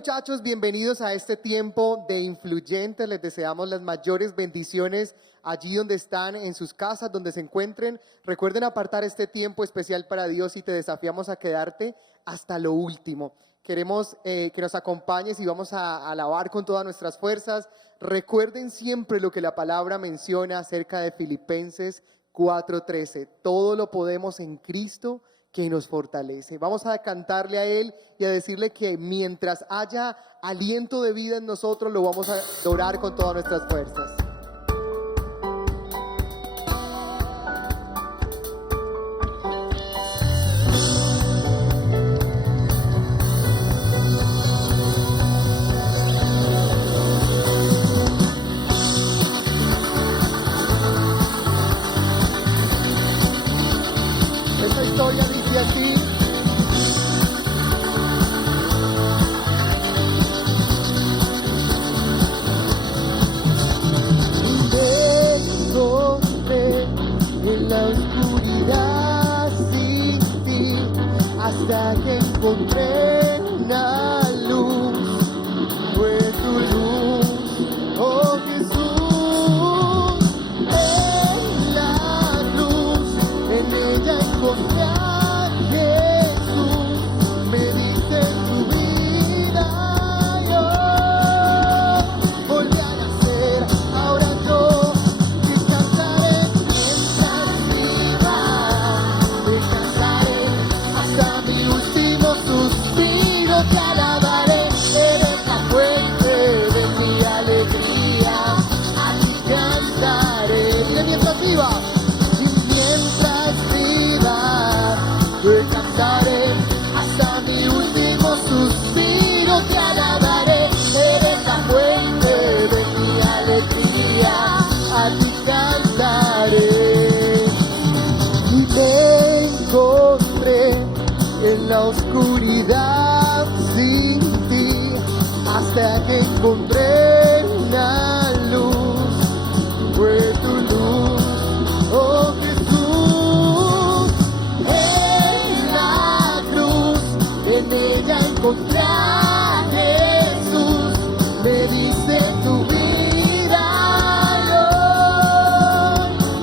muchachos, bienvenidos a este tiempo de influyentes. Les deseamos las mayores bendiciones allí donde están, en sus casas, donde se encuentren. Recuerden apartar este tiempo especial para Dios y te desafiamos a quedarte hasta lo último. Queremos que nos acompañes y vamos a alabar con todas nuestras fuerzas. Recuerden siempre lo que la palabra menciona acerca de Filipenses 4:13. Todo lo podemos en Cristo que nos fortalece. Vamos a cantarle a Él y a decirle que mientras haya aliento de vida en nosotros, lo vamos a adorar con todas nuestras fuerzas. Esta historia dice así: me encontré en la oscuridad sin ti, hasta que encontré una luz, fue tu luz, oh Jesús. En la cruz, en ella encontré a Jesús, me dice tu vida, yo volví a nacer, ahora yo te cantaré mientras viva, te cantaré hasta mi último suspiro, te alabaré, eres la fuente de mi alegría, a ti cantaré. Dile mientras viva. Mientras viva, te cantaré hasta mi último suspiro, te alabaré, eres la fuente de mi alegría, a ti cantaré. Y me encontré en la oscuridad sin ti, hasta que encontré una luz, fue tu luz, oh Jesús. En la cruz, en ella encontré a Jesús, me dice tu vida, yo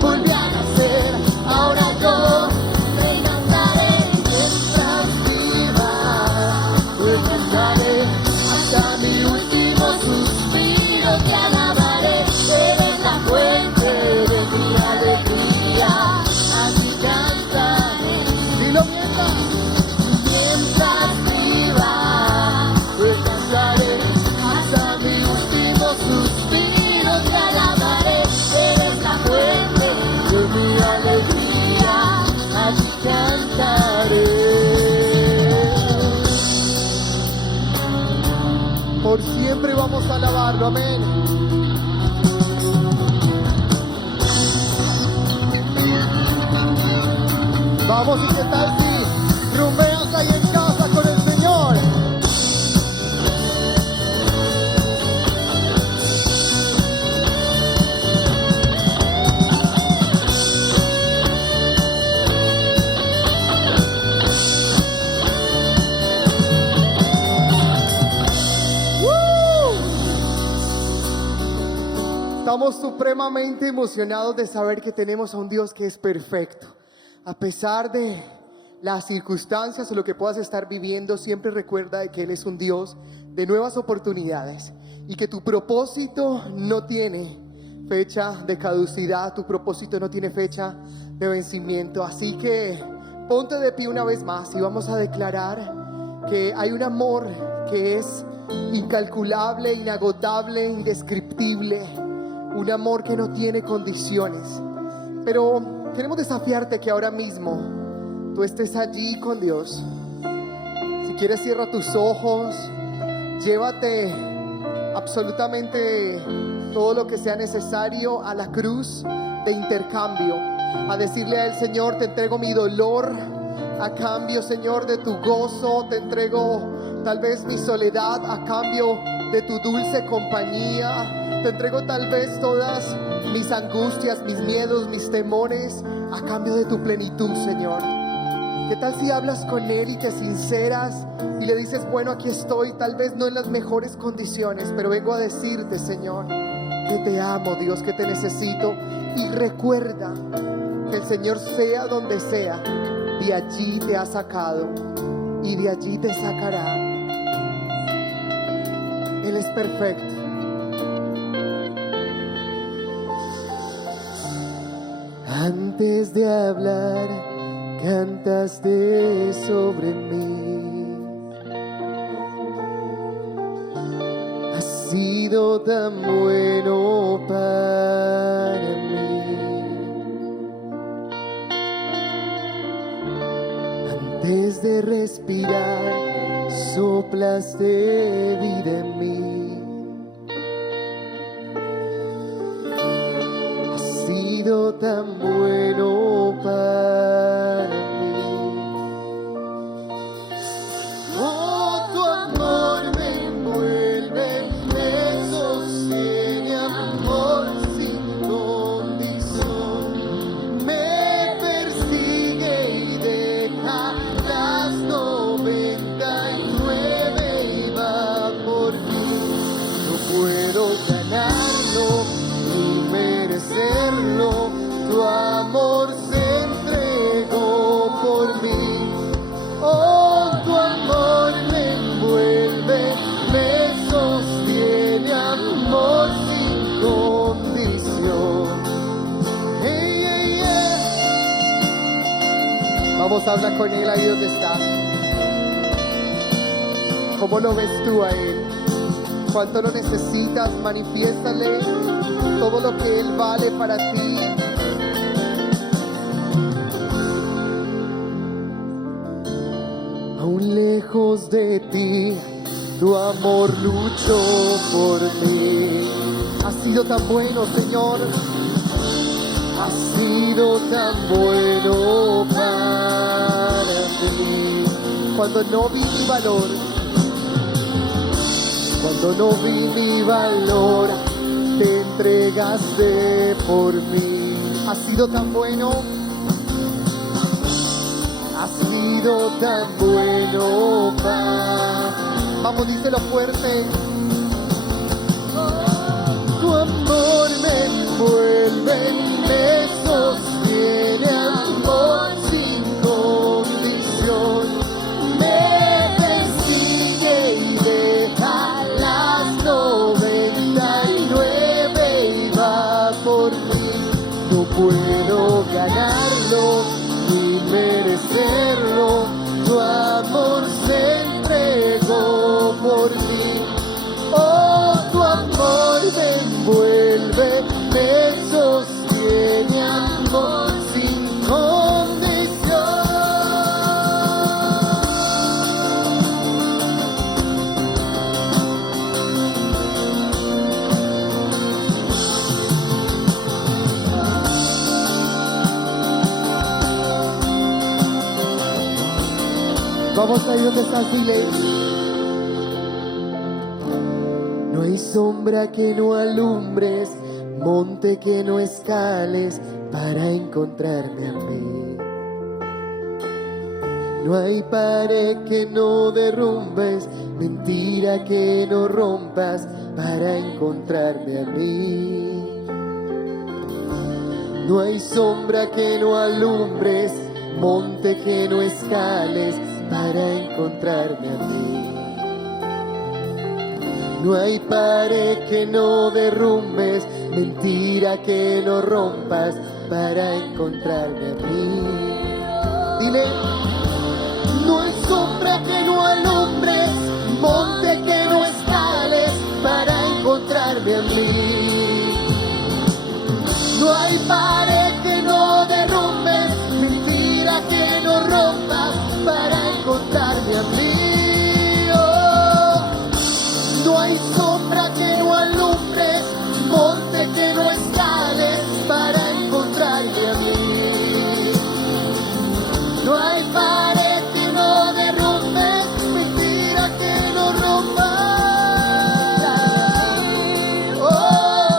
volví a nacer, ahora yo te cantaré mientras viva, te cantaré hasta mi último suspiro, te alabaré, eres la fuente de mi alegría, así cantaré. Dilo mientras viva, te cantaré hasta mi último suspiro, te alabaré, eres la fuente de mi alegría, así cantaré. Por siempre vamos a alabarlo, amén. Vamos, ¿y qué tal si rumbeas ahí en casa con el Señor? Estamos supremamente emocionados de saber que tenemos a un Dios que es perfecto. A pesar de las circunstancias o lo que puedas estar viviendo, siempre recuerda de que Él es un Dios de nuevas oportunidades y que tu propósito no tiene fecha de caducidad, tu propósito no tiene fecha de vencimiento. Así que ponte de pie una vez más y vamos a declarar que hay un amor que es incalculable, inagotable, indescriptible, un amor que no tiene condiciones. Pero queremos desafiarte que ahora mismo tú estés allí con Dios. Si quieres, cierra tus ojos, llévate absolutamente todo lo que sea necesario a la cruz de intercambio, a decirle al Señor: te entrego mi dolor a cambio, Señor, de tu gozo. Te entrego tal vez mi soledad a cambio de tu dulce compañía. Te entrego tal vez todas mis angustias, mis miedos, mis temores a cambio de tu plenitud, Señor. ¿Qué tal si hablas con Él y te sinceras y le dices, bueno, aquí estoy, tal vez no en las mejores condiciones, pero vengo a decirte, Señor, que te amo, Dios, que te necesito. Y recuerda que el Señor, sea donde sea, de allí te ha sacado y de allí te sacará. Él es perfecto. Antes de hablar, cantaste sobre mí. Has sido tan bueno para mí. Antes de respirar, soplaste vida en mí. Tan bueno para mí. Oh, tu amor me envuelve, me sostiene, amor sin condición. Me persigue y deja las 99 y va por mí. No puedo ganarlo ni merecerlo. Tu amor se entregó por mí. Oh, tu amor me envuelve, me sostiene, amor sin condición. Hey, hey, hey. Vamos a hablar con Él ahí donde estás. ¿Cómo lo ves tú a Él? ¿Cuánto lo necesitas? Manifiéstale todo lo que Él vale para ti. Aún lejos de ti, tu amor luchó por mí. Has sido tan bueno, Señor. Has sido tan bueno para mí. Cuando no vi mi valor, cuando no vi mi valor, te entregaste por mí. Has sido tan bueno. Has sido tan bueno, vamos, díselo fuerte. Tu amor me envuelve, me sostiene, amor sin condición. Me persigue y deja las 99 y va por mí. No puedo ganarlo ni merecerlo, tu amor se entregó por mí. Oh, tu amor me envuelve, me sostiene, amor sin condición. Vamos ahí donde estás, dile. No hay sombra que no alumbres, monte que no escales para encontrarme a mí. No hay pared que no derrumbes, mentira que no rompas para encontrarme a mí. No hay sombra que no alumbres, monte que no escales para encontrarme a mí. No hay pared que no derrumbes, mentira que no rompas para encontrarme a mí. Dile, no hay sombra que no alumbres, monte que no escales para encontrarme a mí. No hay pared que no derrumbes, mentira que no rompas para encontrarme a mí. Oh, no hay sombra que no alumbres, monte que no escales para encontrarme a mí. No hay pared que no derrumbes, mentira que no rompas. Oh,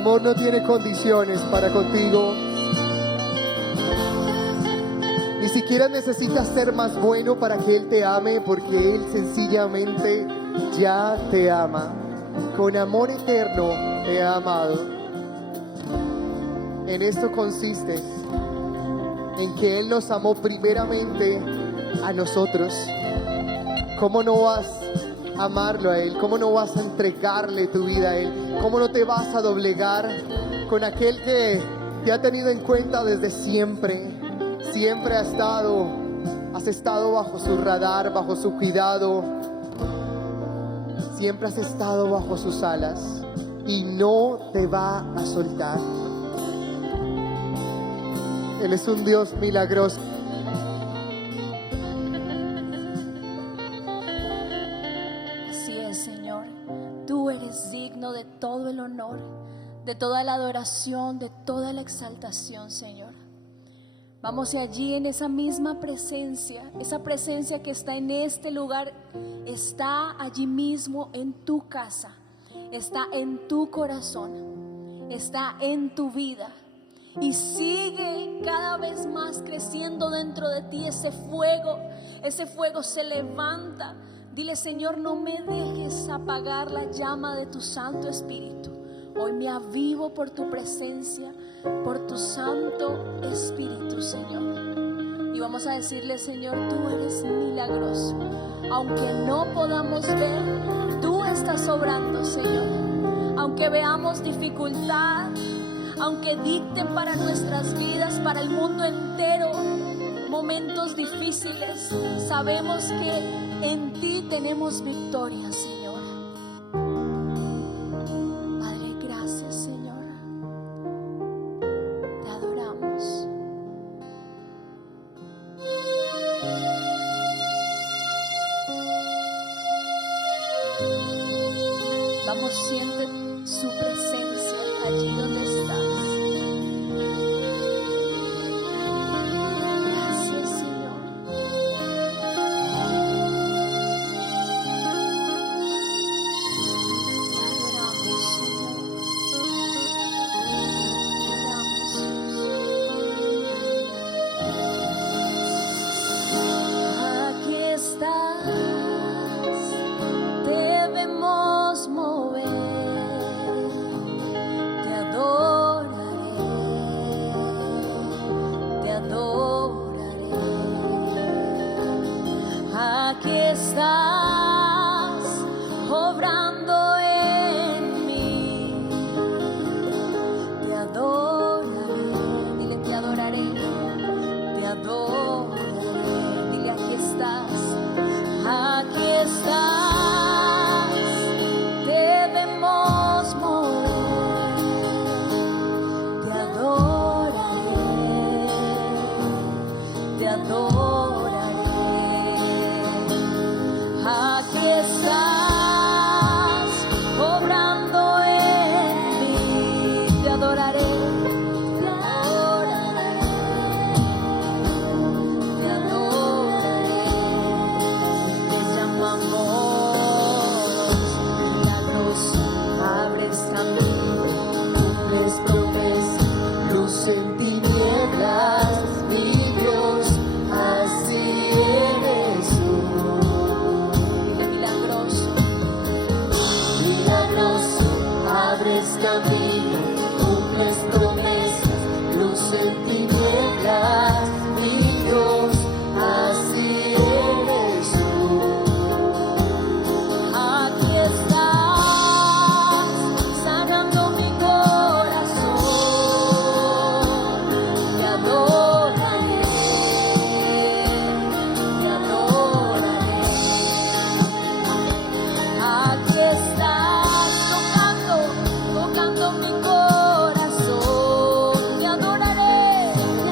amor no tiene condiciones para contigo. Ni siquiera necesitas ser más bueno para que Él te ame, porque Él sencillamente ya te ama. Con amor eterno te ha amado. En esto consiste, en que Él nos amó primeramente a nosotros. ¿Cómo no vas a amarlo a Él? ¿Cómo no vas a entregarle tu vida a Él? ¿Cómo no te vas a doblegar con aquel que te ha tenido en cuenta desde siempre? Siempre has estado bajo su radar, bajo su cuidado. Siempre has estado bajo sus alas y no te va a soltar. Él es un Dios milagroso. Así es, Señor. Tú eres digno de todo el honor, de toda la adoración, de toda la exaltación, Señor. Vamos allí en esa misma presencia, esa presencia que está en este lugar, está allí mismo en tu casa, está en tu corazón, está en tu vida. Y sigue cada vez más creciendo dentro de ti ese fuego se levanta. Dile: Señor, no me dejes apagar la llama de tu Santo Espíritu. Hoy me avivo por tu presencia, por tu Santo Espíritu, Señor. Y vamos a decirle: Señor, tú eres milagroso. Aunque no podamos ver, tú estás obrando, Señor. Aunque veamos dificultad, aunque dicten para nuestras vidas, para el mundo entero, momentos difíciles, sabemos que en ti tenemos victoria, Señor. Padre, gracias, Señor. Te adoramos. Vamos, siente su presencia allí donde estás. Gracias, Señor. Te adoramos, Señor. Te adoramos, Jesús. Aquí estás, debemos mover. Te adoraré, te adoraré. Aquí estás, obrando en mí. Te adoraré, dile: te adoraré, te adoraré. Dile: aquí estás, aquí estás, debemos mover. Te adoraré, te adoraré. Aquí estás, obrando en mí. Te adoraré, te adoraré, te adoraré. Te llamamos milagroso, abres camino, cumples promesas, luz en tinieblas, mi Dios, así eres tú. Dile: milagroso, milagroso, abres camino, cumples promesas, luz en tinieblas, mi Dios, así eres tú. Aquí estás, sanando mi corazón. Te adoraré, te adoraré. Aquí estás, tocando mi corazón. Te adoraré, te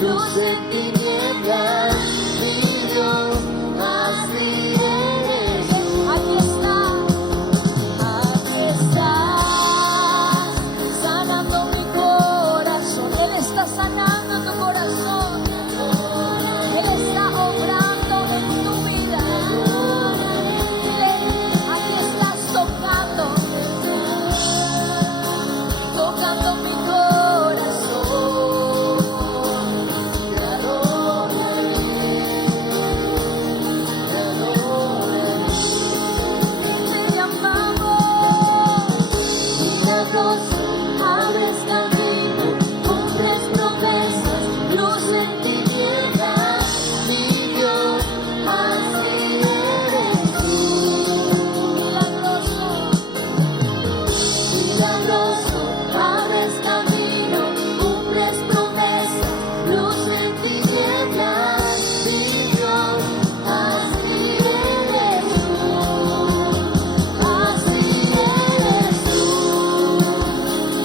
luz en tinieblas, mi Dios, así eres tú. Aquí estás, sanando mi corazón. Él está sanando tu corazón. Él está obrando en tu vida. Dile, aquí estás tocando mi corazón. Te adoraré, te adoraré. Te amamos. Milagroso, abres camino, cumples promesas, luz en tinieblas, mi Dios, así eres tú. Milagroso, abres camino, cumples promesas, luz en tinieblas, mi Dios, así eres tú. Así eres tú.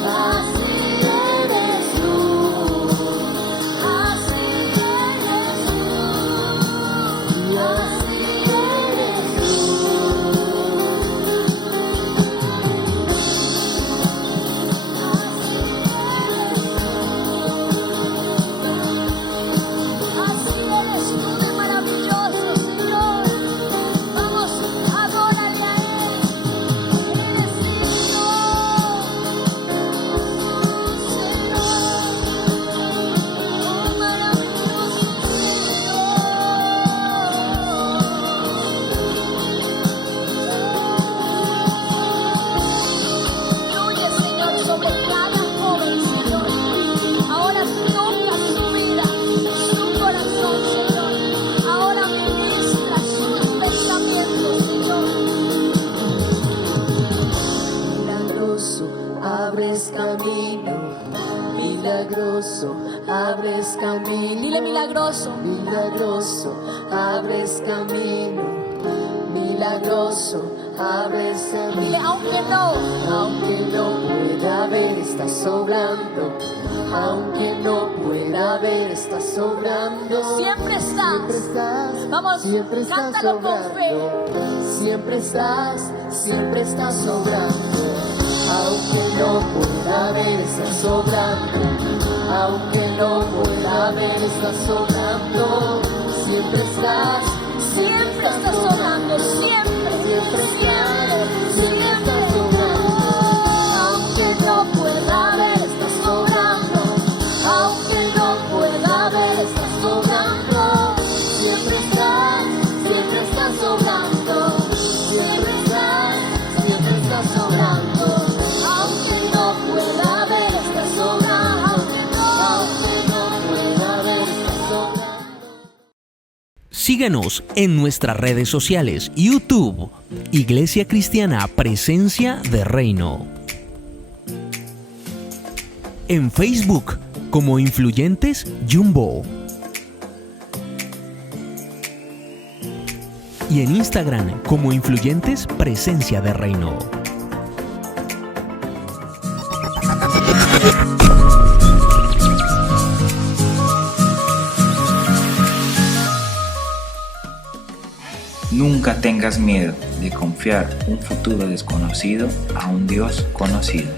Así eres tú. Así eres tú. Así eres Así eres tú de maravilloso, Señor. Vamos, adórale a Él. Eres digno, Señor. Oh, maravilloso Señor. Fluye, Señor, sobre cada joven, Señor. Ahora toca su vida, su corazón, Señor. Ahora ministra sus pensamientos, Señor. Milagroso, abres camino, milagroso, abres camino. Dile milagroso. Milagroso, abres camino, milagroso, abres Dile camino. aunque no pueda ver, estás sobrando. Aunque no pueda ver, estás sobrando. Siempre estás. Siempre estás. Vamos, siempre estás cántalo con sobrando. fe. Siempre estás sobrando. Aunque no pueda ver, estás sobrando. Aunque no pueda ver, estás sobrando. Siempre estás. Siempre estás sobrando, siempre, Siempre estás. Siempre siempre. estás sobrando. Aunque no pueda ver, estás sobrando. Aunque no pueda ver, estás sobrando. Siempre estás. Siempre estás sobrando. Siempre estás sobrando. Aunque no pueda ver, estás sobrando. Aunque no pueda ver, estás sobrando. Síguenos en nuestras redes sociales, YouTube, Iglesia Cristiana Presencia de Reino. En Facebook, como Influyentes Jumbo. Y en Instagram, como Influyentes Presencia de Reino. Nunca tengas miedo de confiar un futuro desconocido a un Dios conocido.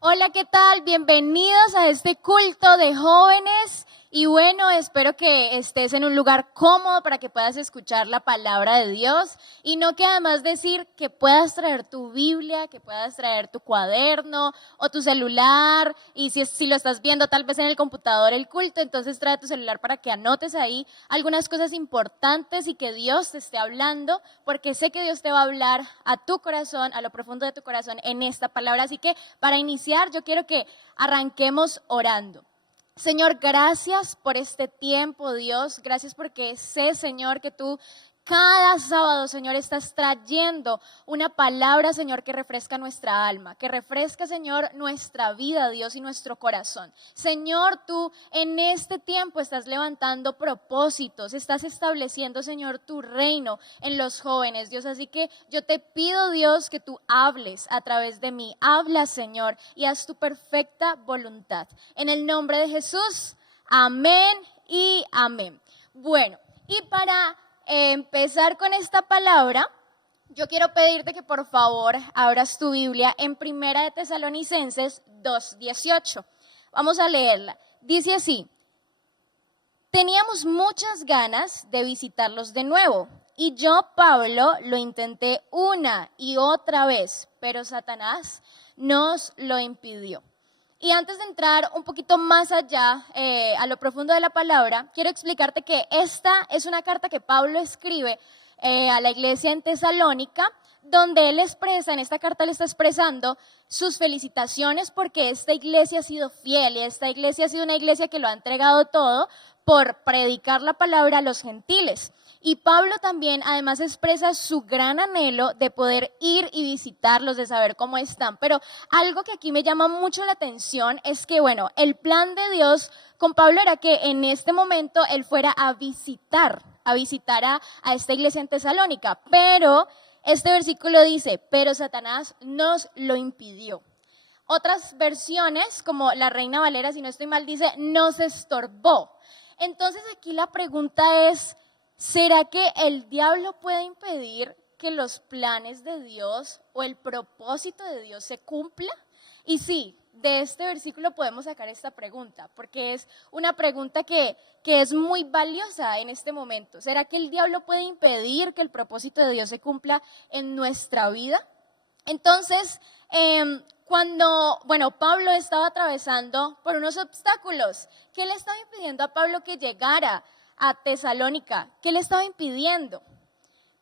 Hola, ¿qué tal? Bienvenidos a este culto de jóvenes. Y bueno, espero que estés en un lugar cómodo para que puedas escuchar la palabra de Dios. Y no queda más decir que puedas traer tu Biblia, que puedas traer tu cuaderno o tu celular. Y si lo estás viendo tal vez en el computador el culto, entonces trae tu celular para que anotes ahí algunas cosas importantes y que Dios te esté hablando. Porque sé que Dios te va a hablar a tu corazón, a lo profundo de tu corazón en esta palabra. Así que para iniciar yo quiero que arranquemos orando. Señor, gracias por este tiempo, Dios. Gracias porque sé, Señor, que tú cada sábado, Señor, estás trayendo una palabra, Señor, que refresca nuestra alma, que refresca, Señor, nuestra vida, Dios, y nuestro corazón. Señor, tú en este tiempo estás levantando propósitos, estás estableciendo, Señor, tu reino en los jóvenes, Dios. Así que yo te pido, Dios, que tú hables a través de mí. Habla, Señor, y haz tu perfecta voluntad. En el nombre de Jesús, amén y amén. Bueno, y para empezar con esta palabra, yo quiero pedirte que por favor abras tu Biblia en Primera de Tesalonicenses 2:18. Vamos a leerla. Dice así: teníamos muchas ganas de visitarlos de nuevo, y yo, Pablo, lo intenté una y otra vez, pero Satanás nos lo impidió. Y antes de entrar un poquito más allá, a lo profundo de la palabra, quiero explicarte que esta es una carta que Pablo escribe a la iglesia en Tesalónica, donde él expresa, en esta carta le está expresando sus felicitaciones porque esta iglesia ha sido fiel y esta iglesia ha sido una iglesia que lo ha entregado todo por predicar la palabra a los gentiles. Y Pablo también además expresa su gran anhelo de poder ir y visitarlos, de saber cómo están. Pero algo que aquí me llama mucho la atención es que, bueno, el plan de Dios con Pablo era que en este momento él fuera a visitar a esta iglesia en Tesalónica. Pero este versículo dice, pero Satanás nos lo impidió. Otras versiones, como la Reina Valera, si no estoy mal, dice, nos estorbó. Entonces aquí la pregunta es, ¿será que el diablo puede impedir que los planes de Dios o el propósito de Dios se cumpla? Y sí, de este versículo podemos sacar esta pregunta, porque es una pregunta que es muy valiosa en este momento. ¿Será que el diablo puede impedir que el propósito de Dios se cumpla en nuestra vida? Entonces, cuando Pablo estaba atravesando por unos obstáculos, ¿qué le estaba impidiendo a Pablo que llegara a Tesalónica? ¿Qué le estaba impidiendo?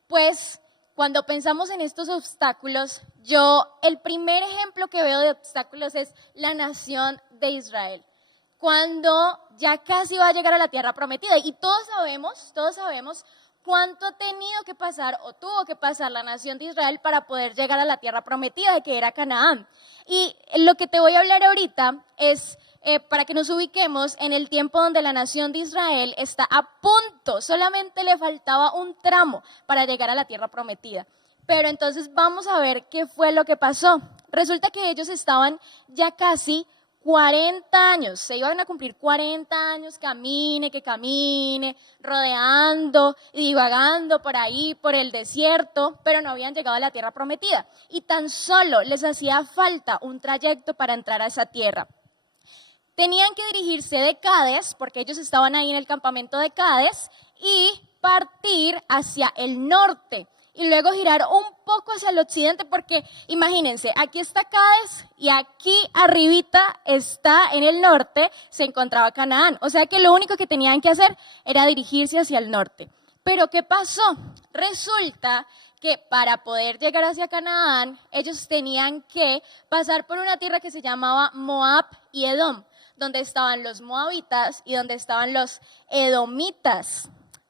Pues cuando pensamos en estos obstáculos, el primer ejemplo que veo de obstáculos es la nación de Israel. Cuando ya casi va a llegar a la tierra prometida, y todos sabemos cuánto ha tenido que pasar o tuvo que pasar la nación de Israel para poder llegar a la tierra prometida, que era Canaán. Y lo que te voy a hablar ahorita es para que nos ubiquemos en el tiempo donde la nación de Israel está a punto, solamente le faltaba un tramo para llegar a la tierra prometida. Pero entonces vamos a ver qué fue lo que pasó. Resulta que ellos estaban ya casi 40 años, se iban a cumplir 40 años, camine, rodeando y divagando por ahí, por el desierto, pero no habían llegado a la tierra prometida. Y tan solo les hacía falta un trayecto para entrar a esa tierra. Tenían que dirigirse de Cades, porque ellos estaban ahí en el campamento de Cades, y partir hacia el norte. Y luego girar un poco hacia el occidente, porque imagínense, aquí está Cades y aquí arribita está en el norte, se encontraba Canaán. O sea que lo único que tenían que hacer era dirigirse hacia el norte. Pero ¿qué pasó? Resulta que para poder llegar hacia Canaán, ellos tenían que pasar por una tierra que se llamaba Moab y Edom, donde estaban los moabitas y donde estaban los edomitas.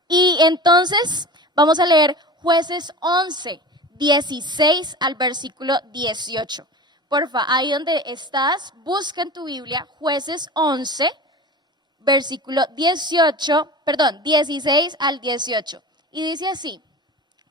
Y entonces vamos a leer Jueces 11, 16 al versículo 18. Porfa, ahí donde estás, busca en tu Biblia Jueces 11, versículo 16 al 18. Y dice así: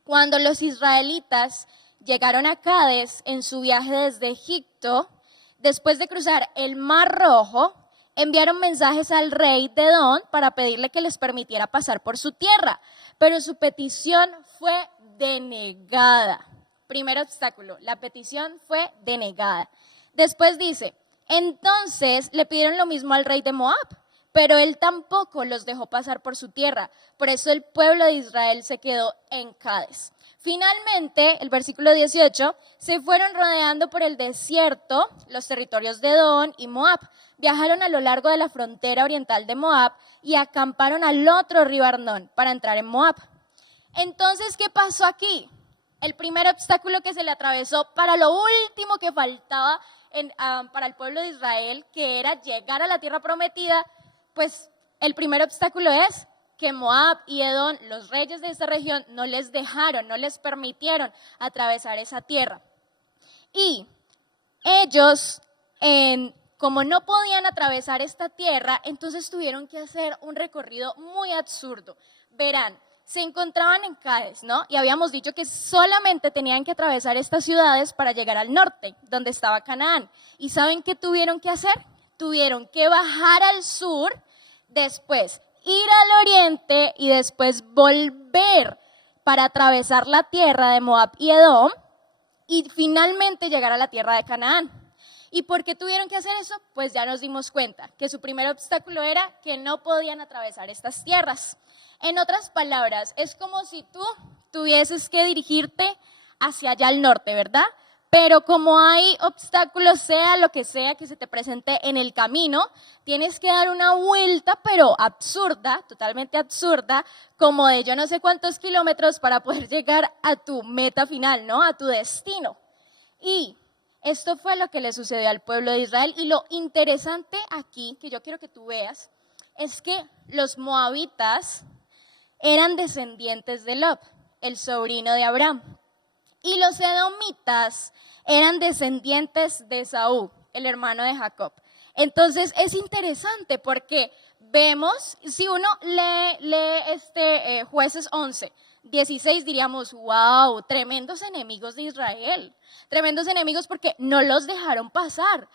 cuando los israelitas llegaron a Cades en su viaje desde Egipto, después de cruzar el Mar Rojo, enviaron mensajes al rey de Edom para pedirle que les permitiera pasar por su tierra, pero su petición fue denegada. Primer obstáculo, la petición fue denegada. Después dice, entonces le pidieron lo mismo al rey de Moab, pero él tampoco los dejó pasar por su tierra. Por eso el pueblo de Israel se quedó en Cades. Finalmente, el versículo 18, se fueron rodeando por el desierto los territorios de Edom y Moab. Viajaron a lo largo de la frontera oriental de Moab y acamparon al otro río Arnón para entrar en Moab. Entonces, ¿qué pasó aquí? El primer obstáculo que se le atravesó para lo último que faltaba para el pueblo de Israel, que era llegar a la tierra prometida, pues el primer obstáculo es que Moab y Edom, los reyes de esta región, no les dejaron, no les permitieron atravesar esa tierra. Y ellos, como no podían atravesar esta tierra, entonces tuvieron que hacer un recorrido muy absurdo. Verán, se encontraban en Cádiz, ¿no? Y habíamos dicho que solamente tenían que atravesar estas ciudades para llegar al norte, donde estaba Canaán. ¿Y saben qué tuvieron que hacer? Tuvieron que bajar al sur, después ir al oriente y después volver para atravesar la tierra de Moab y Edom y finalmente llegar a la tierra de Canaán. ¿Y por qué tuvieron que hacer eso? Pues ya nos dimos cuenta que su primer obstáculo era que no podían atravesar estas tierras. En otras palabras, es como si tú tuvieses que dirigirte hacia allá al norte, ¿verdad? Pero como hay obstáculos, sea lo que sea que se te presente en el camino, tienes que dar una vuelta, pero absurda, totalmente absurda, como de yo no sé cuántos kilómetros para poder llegar a tu meta final, ¿no? A tu destino. Y esto fue lo que le sucedió al pueblo de Israel. Y lo interesante aquí, que yo quiero que tú veas, es que los moabitas eran descendientes de Lot, el sobrino de Abraham. Y los edomitas eran descendientes de Esaú, el hermano de Jacob. Entonces es interesante porque vemos, si uno lee Jueces 11, 16 diríamos, wow, tremendos enemigos de Israel, tremendos enemigos porque no los dejaron pasar.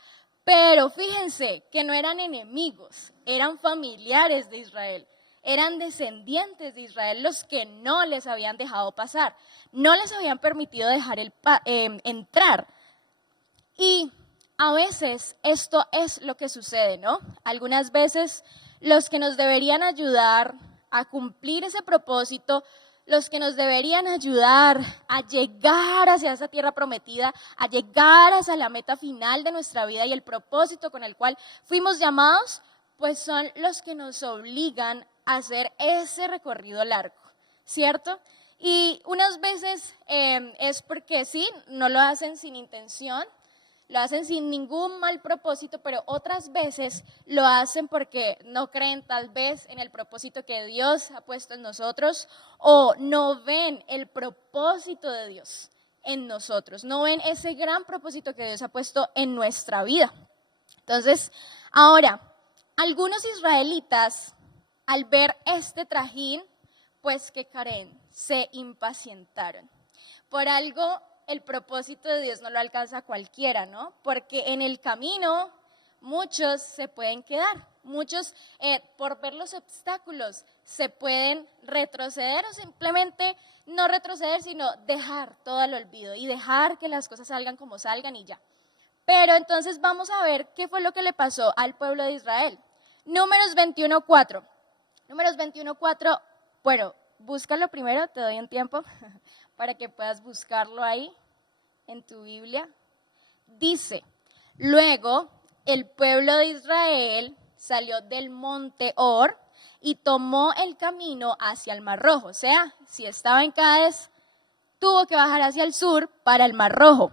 Pero fíjense que no eran enemigos, eran familiares de Israel. Eran descendientes de Israel los que no les habían dejado pasar, no les habían permitido dejar entrar. Y a veces esto es lo que sucede, ¿no? Algunas veces los que nos deberían ayudar a cumplir ese propósito, los que nos deberían ayudar a llegar hacia esa tierra prometida, a llegar hacia la meta final de nuestra vida y el propósito con el cual fuimos llamados, pues son los que nos obligan a hacer ese recorrido largo, ¿cierto? Y unas veces es porque sí, no lo hacen sin intención, lo hacen sin ningún mal propósito, pero otras veces lo hacen porque no creen tal vez en el propósito que Dios ha puesto en nosotros o no ven el propósito de Dios en nosotros, no ven ese gran propósito que Dios ha puesto en nuestra vida. Entonces, ahora, algunos israelitas, al ver este trajín, pues ¿qué creen? Se impacientaron. Por algo, el propósito de Dios no lo alcanza cualquiera, ¿no? Porque en el camino muchos se pueden quedar, muchos por ver los obstáculos se pueden retroceder o simplemente no retroceder, sino dejar todo al olvido y dejar que las cosas salgan como salgan y ya. Pero entonces vamos a ver qué fue lo que le pasó al pueblo de Israel. Números 21:4. Números 21:4, bueno, búscalo primero, te doy un tiempo para que puedas buscarlo ahí en tu Biblia. Dice, luego el pueblo de Israel salió del monte Or y tomó el camino hacia el Mar Rojo. O sea, si estaba en Cádiz, tuvo que bajar hacia el sur para el Mar Rojo,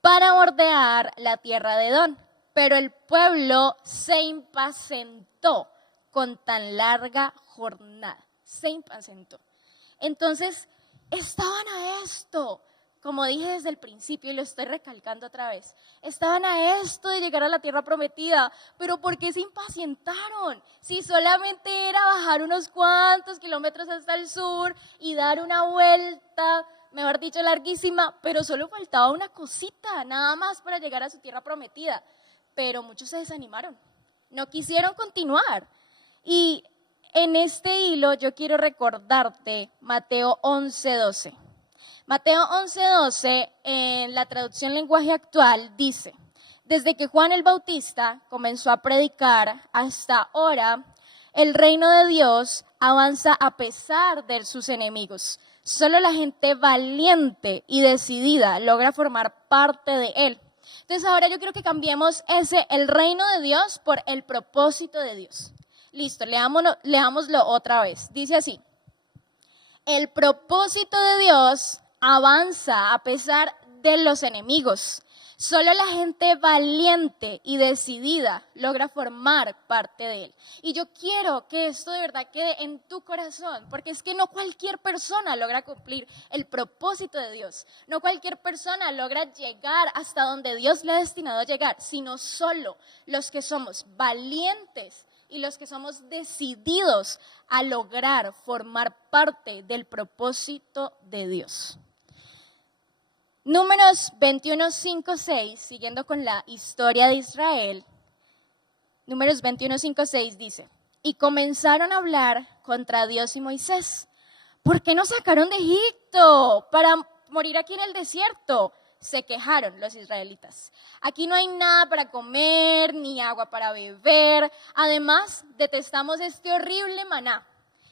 para bordear la tierra de Edom. Pero el pueblo se impacientó con tan larga jornada. Se impacientó. Entonces, estaban a esto, como dije desde el principio y lo estoy recalcando otra vez, estaban a esto de llegar a la tierra prometida, pero ¿por qué se impacientaron? Si solamente era bajar unos cuantos kilómetros hasta el sur y dar una vuelta, mejor dicho, larguísima, pero solo faltaba una cosita, nada más para llegar a su tierra prometida. Pero muchos se desanimaron, no quisieron continuar. Y en este hilo yo quiero recordarte Mateo 11:12. Mateo 11:12 en la traducción lenguaje actual dice, desde que Juan el Bautista comenzó a predicar hasta ahora, el reino de Dios avanza a pesar de sus enemigos. Solo la gente valiente y decidida logra formar parte de él. Entonces ahora yo quiero que cambiemos el reino de Dios por el propósito de Dios. Listo, leámoslo otra vez. Dice así, el propósito de Dios avanza a pesar de los enemigos. Solo la gente valiente y decidida logra formar parte de él. Y yo quiero que esto de verdad quede en tu corazón, porque es que no cualquier persona logra cumplir el propósito de Dios. No cualquier persona logra llegar hasta donde Dios le ha destinado a llegar, sino solo los que somos valientes y los que somos decididos a lograr formar parte del propósito de Dios. Números 21, 5, 6, siguiendo con la historia de Israel, Números 21, 5, 6 dice, y comenzaron a hablar contra Dios y Moisés. ¿Por qué nos sacaron de Egipto para morir aquí en el desierto? Se quejaron los israelitas. Aquí no hay nada para comer, ni agua para beber. Además, detestamos este horrible maná.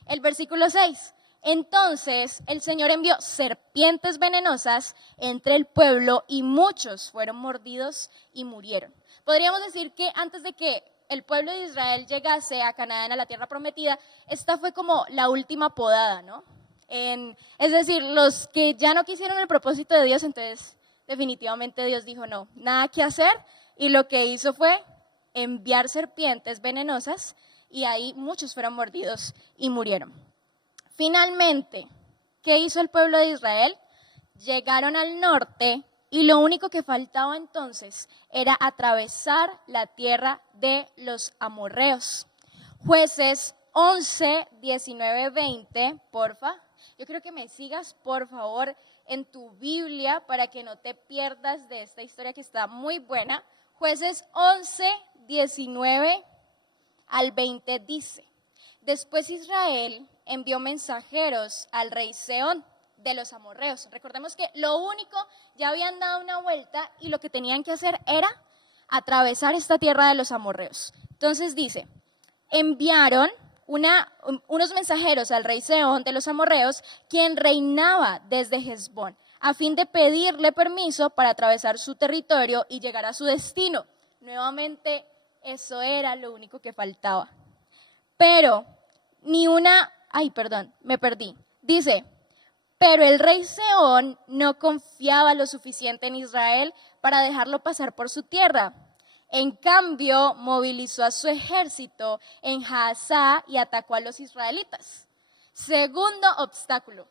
El versículo 6. Entonces el Señor envió serpientes venenosas entre el pueblo y muchos fueron mordidos y murieron. Podríamos decir que antes de que el pueblo de Israel llegase a Canaán, a la tierra prometida, esta fue como la última podada, ¿no? Es decir, los que ya no quisieron el propósito de Dios, entonces definitivamente Dios dijo no, nada que hacer, y lo que hizo fue enviar serpientes venenosas y ahí muchos fueron mordidos y murieron. Finalmente, ¿qué hizo el pueblo de Israel? Llegaron al norte y lo único que faltaba entonces era atravesar la tierra de los amorreos. Jueces 11, 19, 20, porfa. Yo quiero que me sigas, por favor, en tu Biblia para que no te pierdas de esta historia que está muy buena. Jueces 11, 19 al 20 dice, después Israel envió mensajeros al rey Sehón de los amorreos. Recordemos que lo único, ya habían dado una vuelta y lo que tenían que hacer era atravesar esta tierra de los amorreos. Entonces dice, enviaron unos mensajeros al rey Sehón de los amorreos, quien reinaba desde Hesbón, a fin de pedirle permiso para atravesar su territorio y llegar a su destino. Nuevamente, eso era lo único que faltaba. Pero me perdí. Dice, pero el rey Sehón no confiaba lo suficiente en Israel para dejarlo pasar por su tierra. En cambio, movilizó a su ejército en Jahazá y atacó a los israelitas. Segundo obstáculo.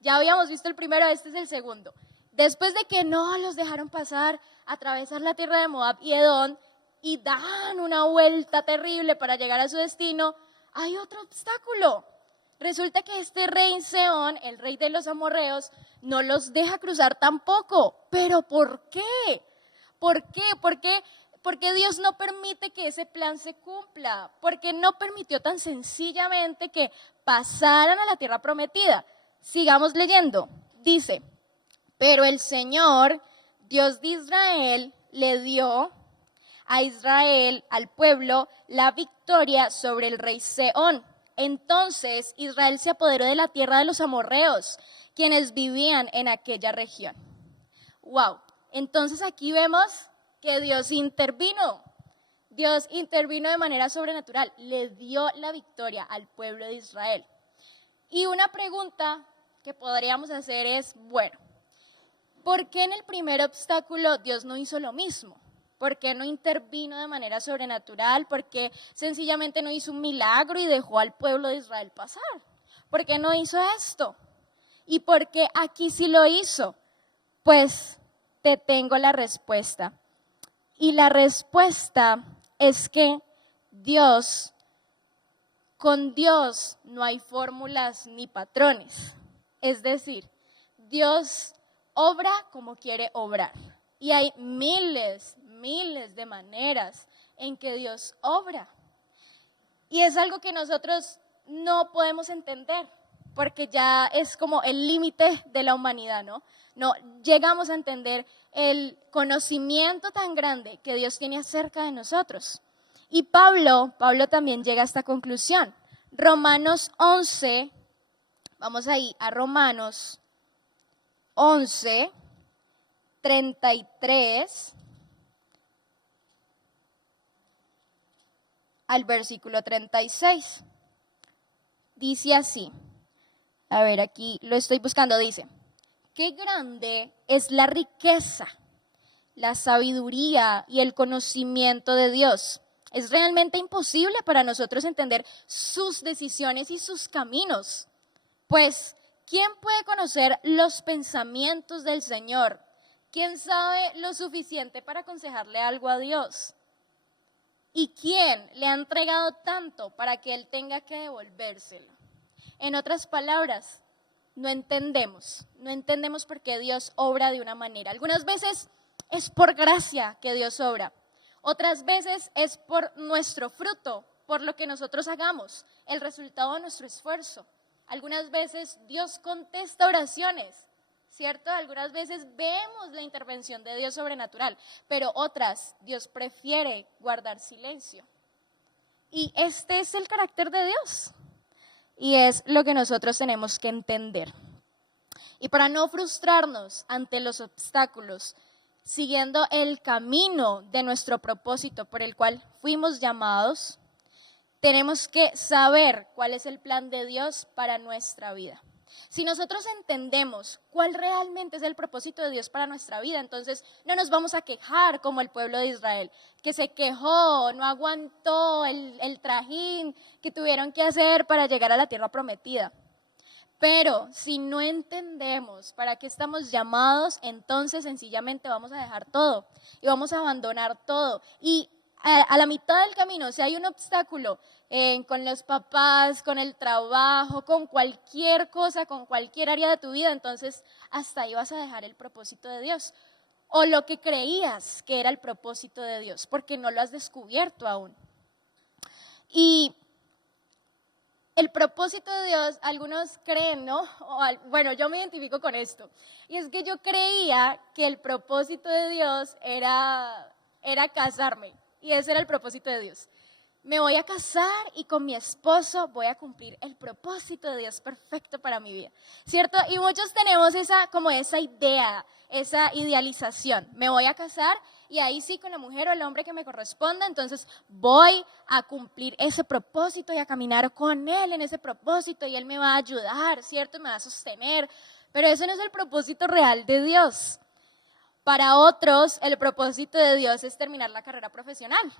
Ya habíamos visto el primero, este es el segundo. Después de que no los dejaron pasar, atravesar la tierra de Moab y Edom y dan una vuelta terrible para llegar a su destino, hay otro obstáculo. Resulta que este rey Sehón, el rey de los amorreos, no los deja cruzar tampoco. ¿Pero por qué? ¿Por qué? ¿Por qué Dios no permite que ese plan se cumpla? ¿Por qué no permitió tan sencillamente que pasaran a la tierra prometida? Sigamos leyendo. Dice, pero el Señor, Dios de Israel, le dio a Israel, al pueblo, la victoria sobre el rey Sehón. Entonces Israel se apoderó de la tierra de los amorreos, quienes vivían en aquella región. Wow, entonces aquí vemos que Dios intervino. Dios intervino de manera sobrenatural, le dio la victoria al pueblo de Israel. Y una pregunta que podríamos hacer es, bueno, ¿por qué en el primer obstáculo Dios no hizo lo mismo? ¿Por qué no intervino de manera sobrenatural? ¿Por qué sencillamente no hizo un milagro y dejó al pueblo de Israel pasar? ¿Por qué no hizo esto? ¿Y por qué aquí sí lo hizo? Pues te tengo la respuesta. Y la respuesta es que con Dios no hay fórmulas ni patrones. Es decir, Dios obra como quiere obrar. Y hay miles de maneras en que Dios obra. Y es algo que nosotros no podemos entender, porque ya es como el límite de la humanidad, ¿no? No llegamos a entender el conocimiento tan grande que Dios tiene acerca de nosotros. Y Pablo también llega a esta conclusión. Romanos 11, vamos ahí a Romanos 11, 33 al versículo 36. Dice así, a ver, aquí lo estoy buscando, dice, qué grande es la riqueza la sabiduría y el conocimiento de Dios. Es realmente imposible para nosotros entender sus decisiones y sus caminos. Pues, ¿quién puede conocer los pensamientos del Señor? ¿Quién sabe lo suficiente para aconsejarle algo a Dios? ¿Y quién le ha entregado tanto para que Él tenga que devolvérselo? En otras palabras, no entendemos por qué Dios obra de una manera. Algunas veces es por gracia que Dios obra. Otras veces es por nuestro fruto, por lo que nosotros hagamos, el resultado de nuestro esfuerzo. Algunas veces Dios contesta oraciones, ¿cierto? Algunas veces vemos la intervención de Dios sobrenatural, pero otras Dios prefiere guardar silencio. Y este es el carácter de Dios. Y es lo que nosotros tenemos que entender. Y para no frustrarnos ante los obstáculos, siguiendo el camino de nuestro propósito por el cual fuimos llamados, tenemos que saber cuál es el plan de Dios para nuestra vida. Si nosotros entendemos cuál realmente es el propósito de Dios para nuestra vida, entonces no nos vamos a quejar como el pueblo de Israel, que se quejó, no aguantó el trajín que tuvieron que hacer para llegar a la tierra prometida. Pero si no entendemos para qué estamos llamados, entonces sencillamente vamos a dejar todo y vamos a abandonar todo. Y a la mitad del camino, si hay un obstáculo con los papás, con el trabajo, con cualquier cosa, con cualquier área de tu vida, entonces hasta ahí vas a dejar el propósito de Dios. O lo que creías que era el propósito de Dios, porque no lo has descubierto aún. Y el propósito de Dios, algunos creen, ¿no? Bueno, yo me identifico con esto. Y es que yo creía que el propósito de Dios era casarme. Y ese era el propósito de Dios. Me voy a casar y con mi esposo voy a cumplir el propósito de Dios perfecto para mi vida, ¿cierto? Y muchos tenemos esa idea, esa idealización. Me voy a casar y ahí sí con la mujer o el hombre que me corresponda, entonces voy a cumplir ese propósito y a caminar con él en ese propósito y él me va a ayudar, ¿cierto? Me va a sostener. Pero ese no es el propósito real de Dios. Para otros, el propósito de Dios es terminar la carrera profesional.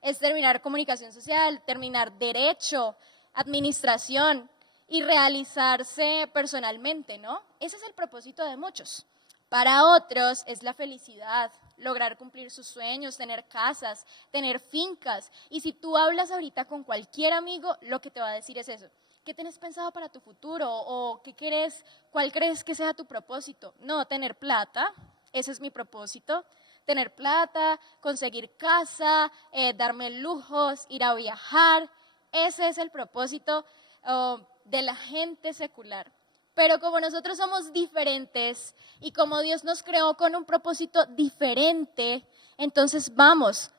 Es terminar comunicación social, terminar derecho, administración y realizarse personalmente, ¿no? Ese es el propósito de muchos. Para otros es la felicidad, lograr cumplir sus sueños, tener casas, tener fincas. Y si tú hablas ahorita con cualquier amigo, lo que te va a decir es eso. ¿Qué tienes pensado para tu futuro? ¿O cuál crees que sea tu propósito? No, tener plata, ese es mi propósito. Tener plata, conseguir casa, darme lujos, ir a viajar. Ese es el propósito de la gente secular. Pero como nosotros somos diferentes y como Dios nos creó con un propósito diferente, entonces vamos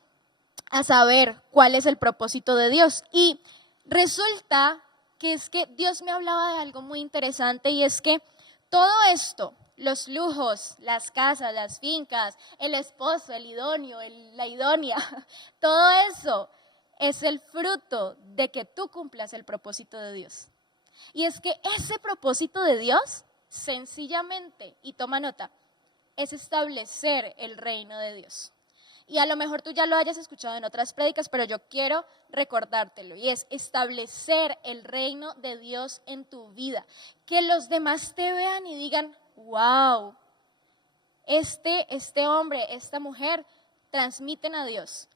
a saber cuál es el propósito de Dios. Y resulta que es que Dios me hablaba de algo muy interesante y es que todo esto, los lujos, las casas, las fincas, el esposo, el idóneo, la idónea, todo eso es el fruto de que tú cumplas el propósito de Dios. Y es que ese propósito de Dios, sencillamente, y toma nota, es establecer el reino de Dios. Y a lo mejor tú ya lo hayas escuchado en otras prédicas, pero yo quiero recordártelo. Y es establecer el reino de Dios en tu vida. Que los demás te vean y digan, wow, este hombre, esta mujer transmiten a Dios.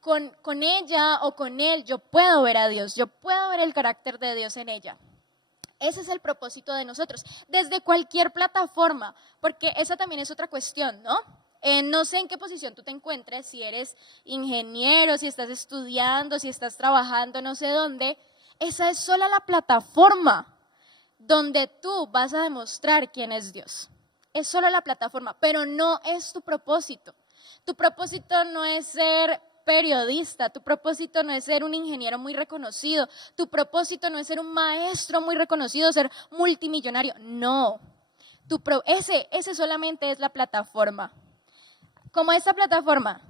Con ella o con él yo puedo ver a Dios, yo puedo ver el carácter de Dios en ella. Ese es el propósito de nosotros, desde cualquier plataforma, porque esa también es otra cuestión, ¿no? No sé en qué posición tú te encuentres, si eres ingeniero, si estás estudiando, si estás trabajando, no sé dónde. Esa es sola la plataforma donde tú vas a demostrar quién es Dios. Es solo la plataforma, pero no es tu propósito. Tu propósito no es ser periodista, tu propósito no es ser un ingeniero muy reconocido, tu propósito no es ser un maestro muy reconocido, ser multimillonario. No, ese solamente es la plataforma. Como esta plataforma,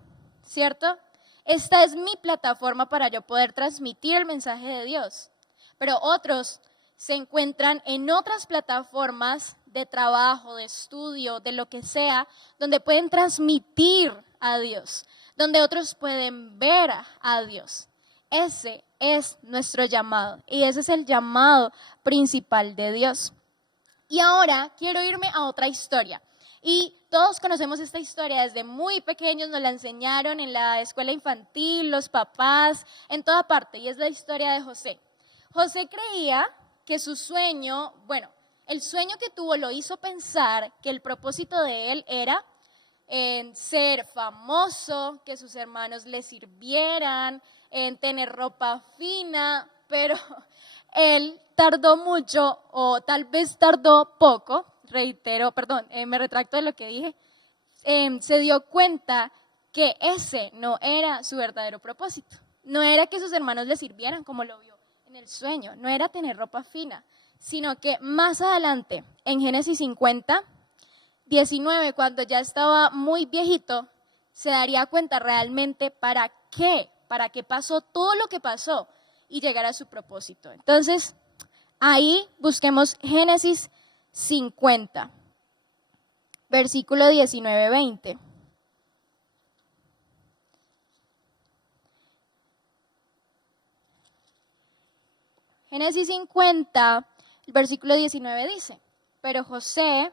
¿cierto? Esta es mi plataforma para yo poder transmitir el mensaje de Dios. Pero otros se encuentran en otras plataformas de trabajo, de estudio, de lo que sea, donde pueden transmitir a Dios, donde otros pueden ver a Dios. Ese es nuestro llamado y ese es el llamado principal de Dios. Y ahora quiero irme a otra historia. Y todos conocemos esta historia desde muy pequeños, nos la enseñaron en la escuela infantil, los papás, en toda parte, y es la historia de José. José creía que su sueño, bueno, el sueño que tuvo lo hizo pensar que el propósito de él era en ser famoso, que sus hermanos le sirvieran, en tener ropa fina, pero él tardó mucho o tal vez tardó poco, me retracto de lo que dije, se dio cuenta que ese no era su verdadero propósito. No era que sus hermanos le sirvieran como lo vio en el sueño, no era tener ropa fina, sino que más adelante, en Génesis 50, 19, cuando ya estaba muy viejito, se daría cuenta realmente para qué pasó todo lo que pasó y llegar a su propósito. Entonces, ahí busquemos Génesis 50, versículo 19-20. Génesis 50, el versículo 19 dice, pero José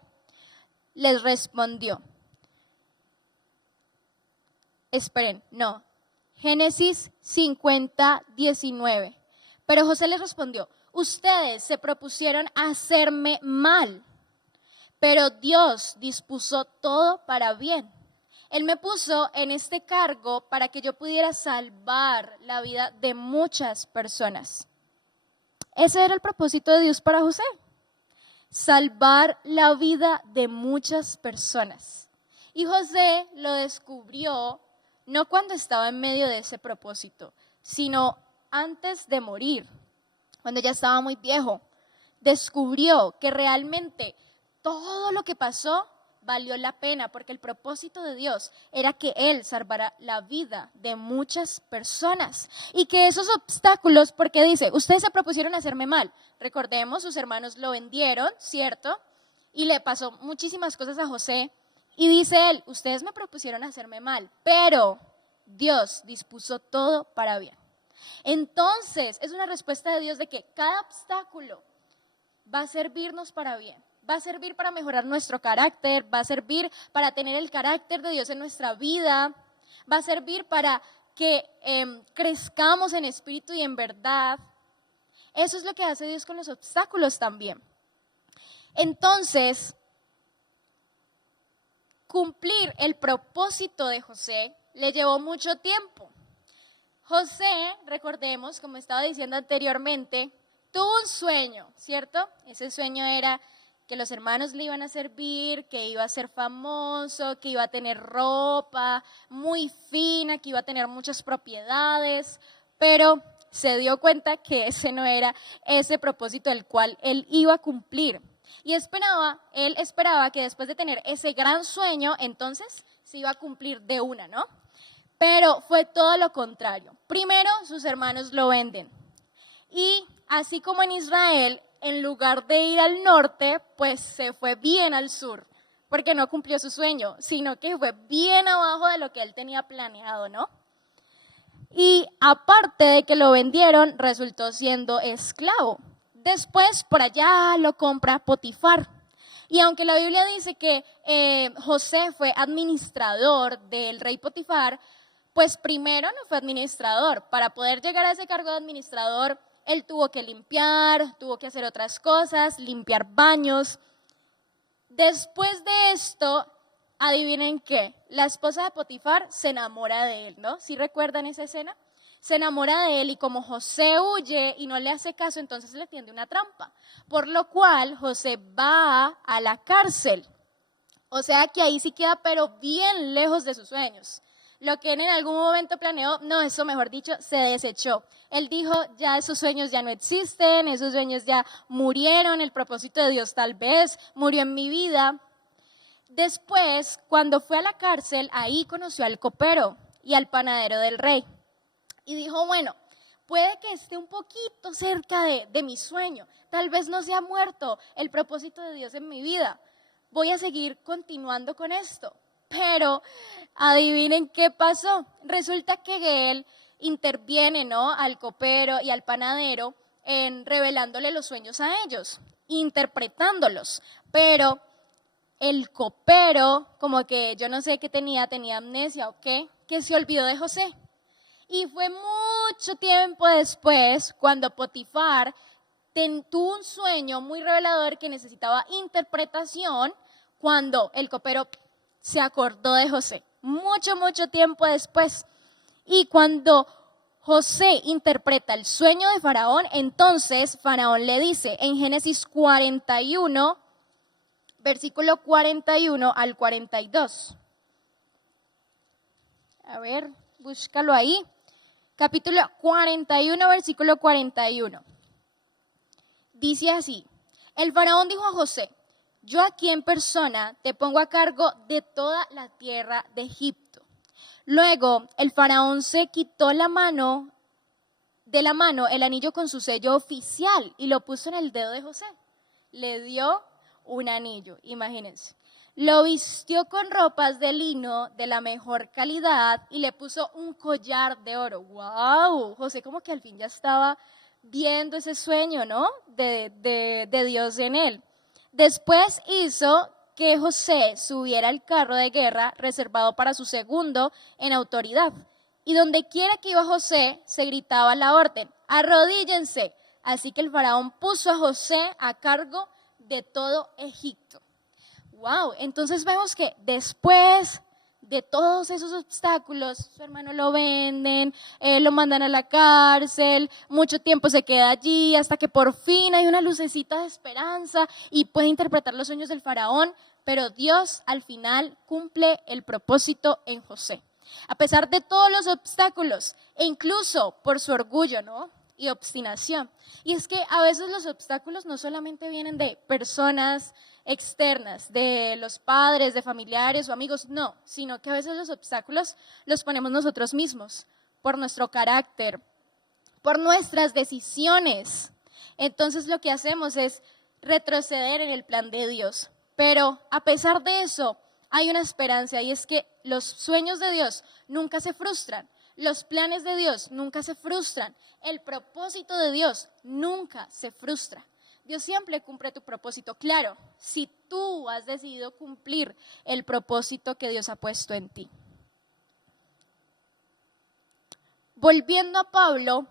les respondió. Génesis 50, 19. Pero José les respondió, ustedes se propusieron hacerme mal, pero Dios dispuso todo para bien. Él me puso en este cargo para que yo pudiera salvar la vida de muchas personas. Ese era el propósito de Dios para José, salvar la vida de muchas personas. Y José lo descubrió no cuando estaba en medio de ese propósito, sino antes de morir, cuando ya estaba muy viejo. Descubrió que realmente todo lo que pasó valió la pena, porque el propósito de Dios era que Él salvara la vida de muchas personas. Y que esos obstáculos, porque dice, ustedes se propusieron hacerme mal. Recordemos, sus hermanos lo vendieron, ¿cierto? Y le pasó muchísimas cosas a José. Y dice él, ustedes me propusieron hacerme mal, pero Dios dispuso todo para bien. Entonces, es una respuesta de Dios de que cada obstáculo va a servirnos para bien. Va a servir para mejorar nuestro carácter, va a servir para tener el carácter de Dios en nuestra vida, va a servir para que crezcamos en espíritu y en verdad. Eso es lo que hace Dios con los obstáculos también. Entonces, cumplir el propósito de José le llevó mucho tiempo. José, recordemos, como estaba diciendo anteriormente, tuvo un sueño, ¿cierto? Ese sueño era que los hermanos le iban a servir, que iba a ser famoso, que iba a tener ropa muy fina, que iba a tener muchas propiedades, pero se dio cuenta que ese no era ese propósito el cual él iba a cumplir. Y él esperaba que después de tener ese gran sueño, entonces se iba a cumplir de una, ¿no? Pero fue todo lo contrario. Primero, sus hermanos lo venden. Y así como en Israel, en lugar de ir al norte, pues se fue bien al sur, porque no cumplió su sueño, sino que fue bien abajo de lo que él tenía planeado, ¿no? Y aparte de que lo vendieron, resultó siendo esclavo. Después, por allá lo compra Potifar. Y aunque la Biblia dice que José fue administrador del rey Potifar, pues primero no fue administrador. Para poder llegar a ese cargo de administrador, él tuvo que limpiar, tuvo que hacer otras cosas, limpiar baños. Después de esto, adivinen qué, la esposa de Potifar se enamora de él, ¿no? ¿Sí recuerdan esa escena? Se enamora de él y como José huye y no le hace caso, entonces le tiende una trampa. Por lo cual José va a la cárcel. O sea que ahí sí queda pero bien lejos de sus sueños. Lo que él en algún momento planeó, no, eso mejor dicho, se desechó. Él dijo, ya esos sueños ya no existen, esos sueños ya murieron, el propósito de Dios tal vez murió en mi vida. Después, cuando fue a la cárcel, ahí conoció al copero y al panadero del rey. Y dijo, bueno, puede que esté un poquito cerca de mi sueño, tal vez no se ha muerto el propósito de Dios en mi vida, voy a seguir continuando con esto. Pero adivinen qué pasó. Resulta que él interviene, ¿no?, al copero y al panadero en revelándole los sueños a ellos, interpretándolos. Pero el copero, como que yo no sé qué tenía amnesia o qué, que se olvidó de José. Y fue mucho tiempo después cuando Potifar tuvo un sueño muy revelador que necesitaba interpretación, cuando el copero se acordó de José, mucho tiempo después. Y cuando José interpreta el sueño de Faraón, entonces Faraón le dice en Génesis 41, versículo 41 al 42. A ver, búscalo ahí. Capítulo 41, versículo 41. Dice así: el Faraón dijo a José: yo aquí en persona te pongo a cargo de toda la tierra de Egipto. Luego el Faraón se quitó de la mano el anillo con su sello oficial y lo puso en el dedo de José. Le dio un anillo, imagínense. Lo vistió con ropas de lino de la mejor calidad y le puso un collar de oro. ¡Wow! José como que al fin ya estaba viendo ese sueño, ¿no?, de Dios en él. Después hizo que José subiera al carro de guerra reservado para su segundo en autoridad. Y donde quiera que iba José, se gritaba la orden: arrodíllense. Así que el faraón puso a José a cargo de todo Egipto. Wow, entonces vemos que después de todos esos obstáculos, su hermano lo venden, lo mandan a la cárcel, mucho tiempo se queda allí hasta que por fin hay una lucecita de esperanza y puede interpretar los sueños del faraón, pero Dios al final cumple el propósito en José. A pesar de todos los obstáculos e incluso por su orgullo, ¿no?, y obstinación. Y es que a veces los obstáculos no solamente vienen de personas externas, de los padres, de familiares o amigos, no, sino que a veces los obstáculos los ponemos nosotros mismos, por nuestro carácter, por nuestras decisiones. Entonces lo que hacemos es retroceder en el plan de Dios. Pero a pesar de eso, hay una esperanza, y es que los sueños de Dios nunca se frustran. Los planes de Dios nunca se frustran. El propósito de Dios nunca se frustra. Dios siempre cumple tu propósito. Claro, si tú has decidido cumplir el propósito que Dios ha puesto en ti. Volviendo a Pablo,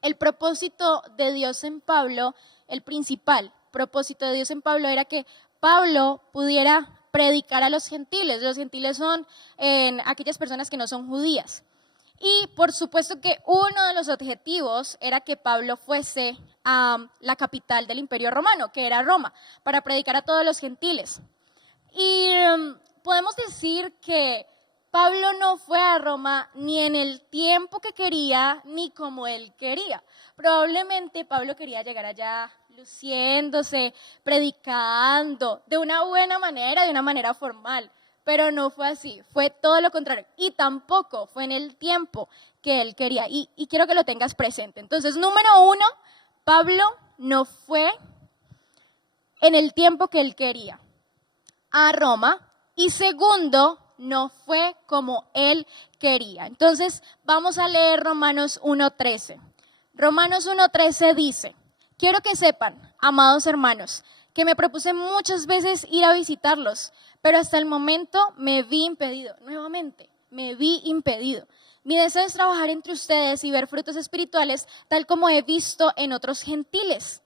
el propósito de Dios en Pablo, el principal propósito de Dios en Pablo era que Pablo pudiera predicar a los gentiles. Los gentiles son aquellas personas que no son judías. Y por supuesto que uno de los objetivos era que Pablo fuese a la capital del Imperio Romano, que era Roma, para predicar a todos los gentiles. Y podemos decir que Pablo no fue a Roma ni en el tiempo que quería, ni como él quería. Probablemente Pablo quería llegar allá luciéndose, predicando de una buena manera, de una manera formal, pero no fue así, fue todo lo contrario, y tampoco fue en el tiempo que él quería, y quiero que lo tengas presente. Entonces, número uno, Pablo no fue en el tiempo que él quería a Roma, y segundo, no fue como él quería. Entonces, vamos a leer Romanos 1:13. Romanos 1:13 dice: quiero que sepan, amados hermanos, que me propuse muchas veces ir a visitarlos, pero hasta el momento me vi impedido. Nuevamente, me vi impedido. Mi deseo es trabajar entre ustedes y ver frutos espirituales, tal como he visto en otros gentiles.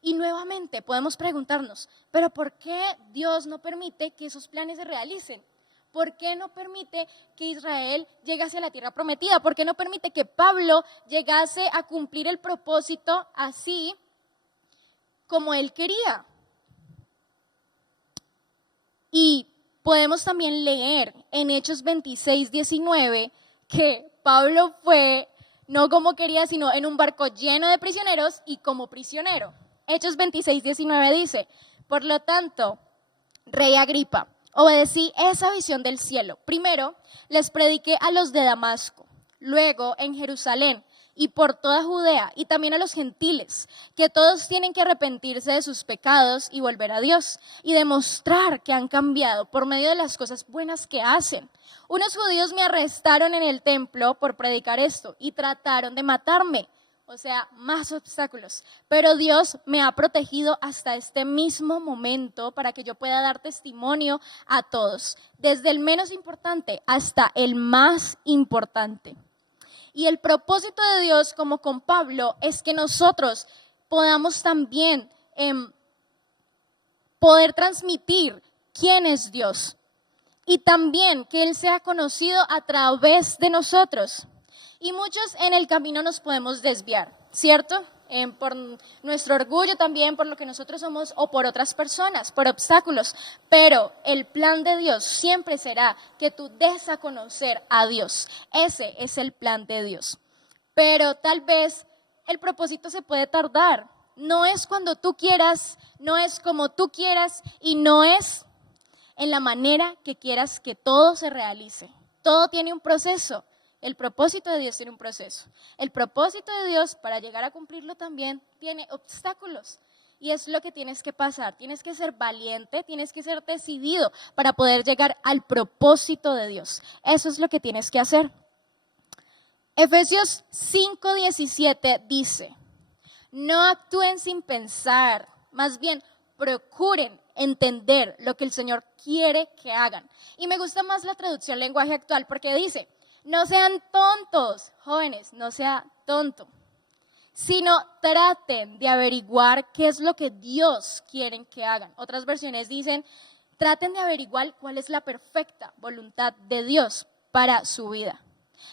Y nuevamente podemos preguntarnos, ¿pero por qué Dios no permite que esos planes se realicen? ¿Por qué no permite que Israel llegase a la tierra prometida? ¿Por qué no permite que Pablo llegase a cumplir el propósito así como él quería? Y podemos también leer en Hechos 26:19 que Pablo fue, no como quería, sino en un barco lleno de prisioneros y como prisionero. Hechos 26:19 dice: por lo tanto, Rey Agripa, obedecí esa visión del cielo. Primero, les prediqué a los de Damasco, luego en Jerusalén y por toda Judea y también a los gentiles, que todos tienen que arrepentirse de sus pecados y volver a Dios y demostrar que han cambiado por medio de las cosas buenas que hacen. Unos judíos me arrestaron en el templo por predicar esto y trataron de matarme. O sea, más obstáculos. Pero Dios me ha protegido hasta este mismo momento para que yo pueda dar testimonio a todos, desde el menos importante hasta el más importante. Y el propósito de Dios, como con Pablo, es que nosotros podamos también poder transmitir quién es Dios. Y también que Él sea conocido a través de nosotros. Y muchos en el camino nos podemos desviar, ¿cierto? Por nuestro orgullo también, por lo que nosotros somos o por otras personas, por obstáculos. Pero el plan de Dios siempre será que tú des a conocer a Dios. Ese es el plan de Dios. Pero tal vez el propósito se puede tardar. No es cuando tú quieras, no es como tú quieras y no es en la manera que quieras que todo se realice. Todo tiene un proceso. El propósito de Dios tiene un proceso. El propósito de Dios, para llegar a cumplirlo también, tiene obstáculos. Y es lo que tienes que pasar. Tienes que ser valiente, tienes que ser decidido para poder llegar al propósito de Dios. Eso es lo que tienes que hacer. Efesios 5:17 dice, no actúen sin pensar, más bien procuren entender lo que el Señor quiere que hagan. Y me gusta más la traducción lenguaje actual porque dice, no sean tontos, jóvenes, no sea tonto, sino traten de averiguar qué es lo que Dios quiere que hagan. Otras versiones dicen, traten de averiguar cuál es la perfecta voluntad de Dios para su vida.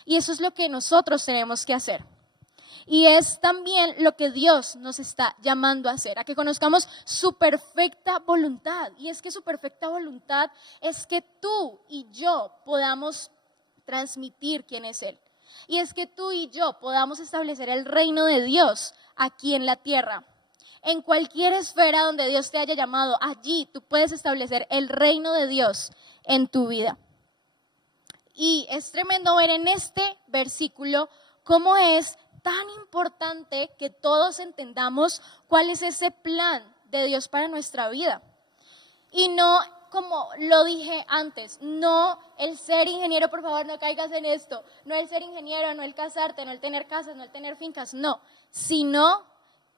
Y eso es lo que nosotros tenemos que hacer. Y es también lo que Dios nos está llamando a hacer, a que conozcamos su perfecta voluntad. Y es que su perfecta voluntad es que tú y yo podamos transmitir quién es Él. Y es que tú y yo podamos establecer el reino de Dios aquí en la tierra. En cualquier esfera donde Dios te haya llamado, allí tú puedes establecer el reino de Dios en tu vida. Y es tremendo ver en este versículo cómo es tan importante que todos entendamos cuál es ese plan de Dios para nuestra vida. Y no, como lo dije antes, no el ser ingeniero, por favor no caigas en esto, no el ser ingeniero, no el casarte, no el tener casas, no el tener fincas, no, sino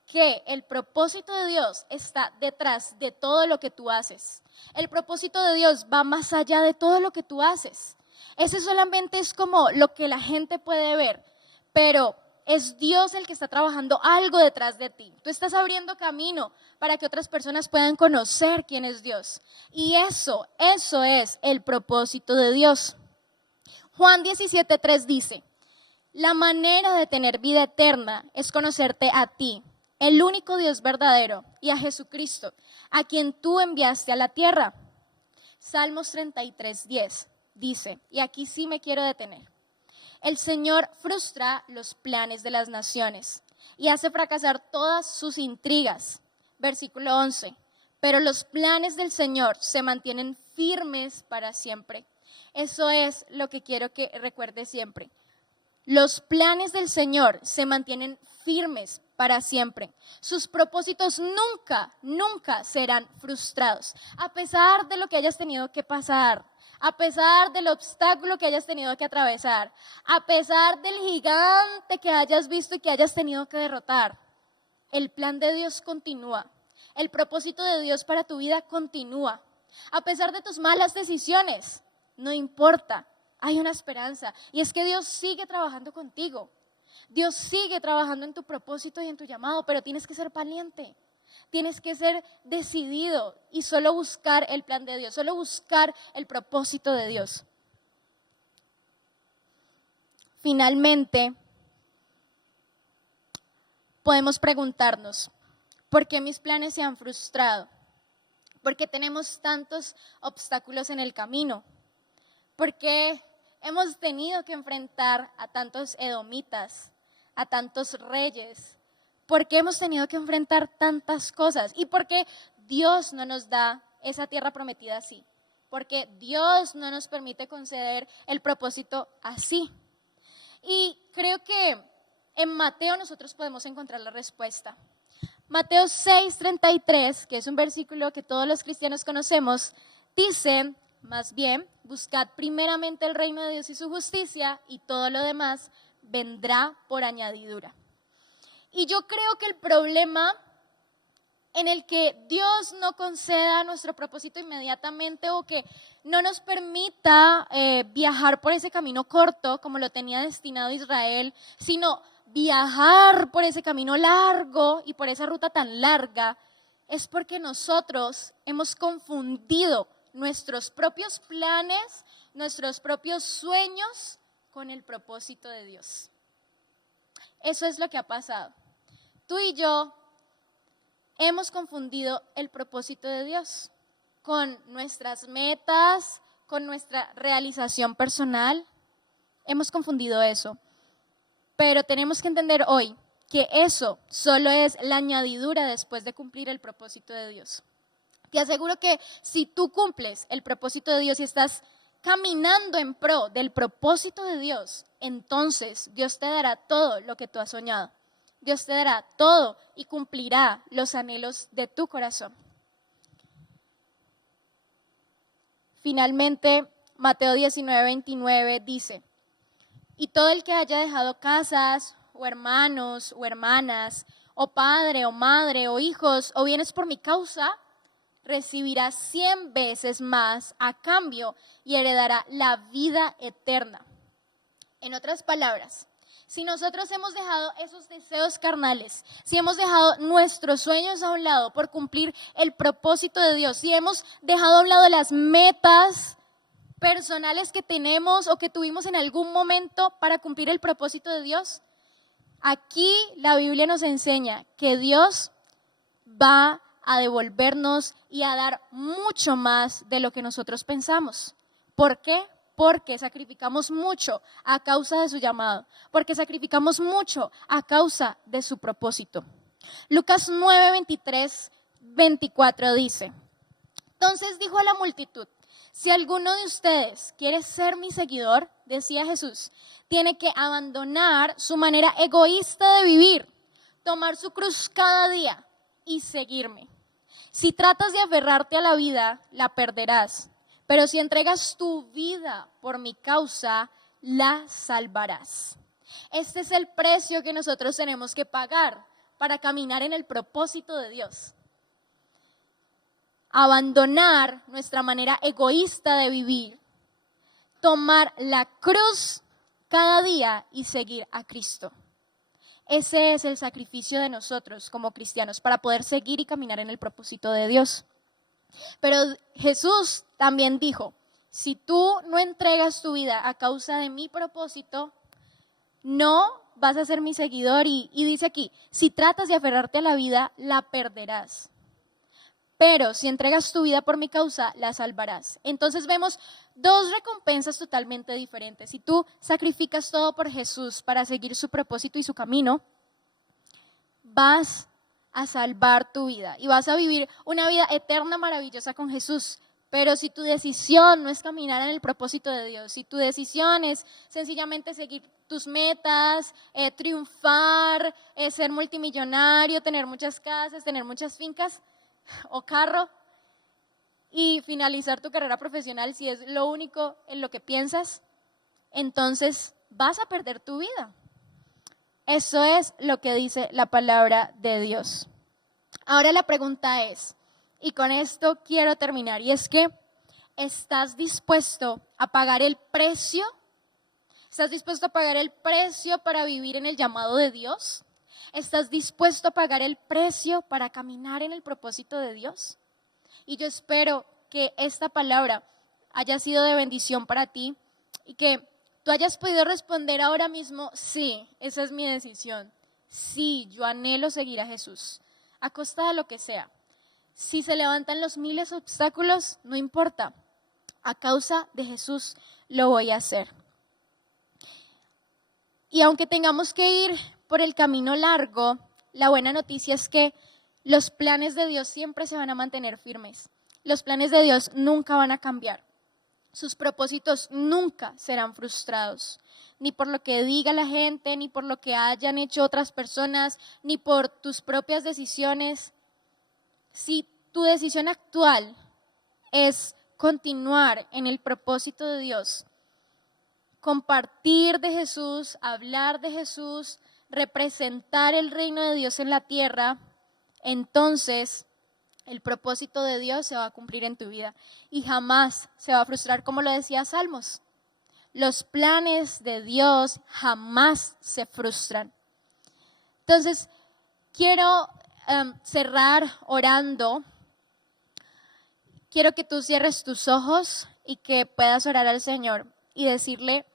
que el propósito de Dios está detrás de todo lo que tú haces. El propósito de Dios va más allá de todo lo que tú haces. Ese solamente es como lo que la gente puede ver, pero es Dios el que está trabajando algo detrás de ti. Tú estás abriendo camino para que otras personas puedan conocer quién es Dios. Y eso es el propósito de Dios. Juan 17:3 dice, la manera de tener vida eterna es conocerte a ti, el único Dios verdadero, y a Jesucristo, a quien tú enviaste a la tierra. Salmos 33:10 dice, y aquí sí me quiero detener. El Señor frustra los planes de las naciones y hace fracasar todas sus intrigas. Versículo 11. Pero los planes del Señor se mantienen firmes para siempre. Eso es lo que quiero que recuerde siempre. Los planes del Señor se mantienen firmes para siempre. Sus propósitos nunca serán frustrados. A pesar de lo que hayas tenido que pasar, a pesar del obstáculo que hayas tenido que atravesar, a pesar del gigante que hayas visto y que hayas tenido que derrotar, el plan de Dios continúa. El propósito de Dios para tu vida continúa. A pesar de tus malas decisiones, no importa, hay una esperanza. Y es que Dios sigue trabajando contigo. Dios sigue trabajando en tu propósito y en tu llamado, pero tienes que ser valiente. Tienes que ser decidido y solo buscar el plan de Dios, solo buscar el propósito de Dios. Finalmente, podemos preguntarnos, ¿por qué mis planes se han frustrado? ¿Por qué tenemos tantos obstáculos en el camino? ¿Por qué hemos tenido que enfrentar a tantos edomitas, a tantos reyes? ¿Por qué hemos tenido que enfrentar tantas cosas? ¿Y por qué Dios no nos da esa tierra prometida así? Porque Dios no nos permite conceder el propósito así. Y creo que en Mateo nosotros podemos encontrar la respuesta. Mateo 6:33, que es un versículo que todos los cristianos conocemos, dice, más bien, buscad primeramente el reino de Dios y su justicia, y todo lo demás vendrá por añadidura. Y yo creo que el problema en el que Dios no conceda nuestro propósito inmediatamente o que no nos permita viajar por ese camino corto como lo tenía destinado Israel, sino viajar por ese camino largo y por esa ruta tan larga, es porque nosotros hemos confundido nuestros propios planes, nuestros propios sueños con el propósito de Dios. Eso es lo que ha pasado. Tú y yo hemos confundido el propósito de Dios con nuestras metas, con nuestra realización personal. Hemos confundido eso. Pero tenemos que entender hoy que eso solo es la añadidura después de cumplir el propósito de Dios. Te aseguro que si tú cumples el propósito de Dios y estás caminando en pro del propósito de Dios, entonces Dios te dará todo lo que tú has soñado. Dios te dará todo y cumplirá los anhelos de tu corazón. Finalmente, Mateo 19:29 dice, y todo el que haya dejado casas, o hermanos, o hermanas, o padre, o madre, o hijos, o bienes por mi causa, recibirá 100 veces más a cambio y heredará la vida eterna. En otras palabras, si nosotros hemos dejado esos deseos carnales, si hemos dejado nuestros sueños a un lado por cumplir el propósito de Dios, si hemos dejado a un lado las metas personales que tenemos o que tuvimos en algún momento para cumplir el propósito de Dios, aquí la Biblia nos enseña que Dios va a devolvernos y a dar mucho más de lo que nosotros pensamos. ¿Por qué? Porque sacrificamos mucho a causa de su llamado, porque sacrificamos mucho a causa de su propósito. Lucas 9:23-24 dice, entonces dijo a la multitud, si alguno de ustedes quiere ser mi seguidor, decía Jesús, tiene que abandonar su manera egoísta de vivir, tomar su cruz cada día y seguirme. Si tratas de aferrarte a la vida, la perderás. Pero si entregas tu vida por mi causa, la salvarás. Este es el precio que nosotros tenemos que pagar para caminar en el propósito de Dios. Abandonar nuestra manera egoísta de vivir, tomar la cruz cada día y seguir a Cristo. Ese es el sacrificio de nosotros como cristianos para poder seguir y caminar en el propósito de Dios. Pero Jesús también dijo, si tú no entregas tu vida a causa de mi propósito, no vas a ser mi seguidor. Y dice aquí, si tratas de aferrarte a la vida, la perderás. Pero si entregas tu vida por mi causa, la salvarás. Entonces vemos dos recompensas totalmente diferentes. Si tú sacrificas todo por Jesús para seguir su propósito y su camino, vas a salvar tu vida y vas a vivir una vida eterna maravillosa con Jesús. Pero si tu decisión no es caminar en el propósito de Dios, si tu decisión es sencillamente seguir tus metas, triunfar, ser multimillonario, tener muchas casas, tener muchas fincas o carro y finalizar tu carrera profesional, si es lo único en lo que piensas, entonces vas a perder tu vida. Eso es lo que dice la palabra de Dios. Ahora la pregunta es, y con esto quiero terminar, y es que ¿estás dispuesto a pagar el precio? ¿Estás dispuesto a pagar el precio para vivir en el llamado de Dios? ¿Estás dispuesto a pagar el precio para caminar en el propósito de Dios? Y yo espero que esta palabra haya sido de bendición para ti y que tú hayas podido responder ahora mismo, sí, esa es mi decisión. Sí, yo anhelo seguir a Jesús, a costa de lo que sea. Si se levantan los miles de obstáculos, no importa. A causa de Jesús lo voy a hacer. Y aunque tengamos que ir por el camino largo, la buena noticia es que los planes de Dios siempre se van a mantener firmes. Los planes de Dios nunca van a cambiar. sus propósitos nunca serán frustrados, ni por lo que diga la gente, ni por lo que hayan hecho otras personas, ni por tus propias decisiones. Si tu decisión actual es continuar en el propósito de Dios, compartir de Jesús, hablar de Jesús, representar el reino de Dios en la tierra, entonces el propósito de Dios se va a cumplir en tu vida y jamás se va a frustrar, como lo decía Salmos. Los planes de Dios jamás se frustran. Entonces, quiero cerrar orando. Quiero que tú cierres tus ojos y que puedas orar al Señor y decirle: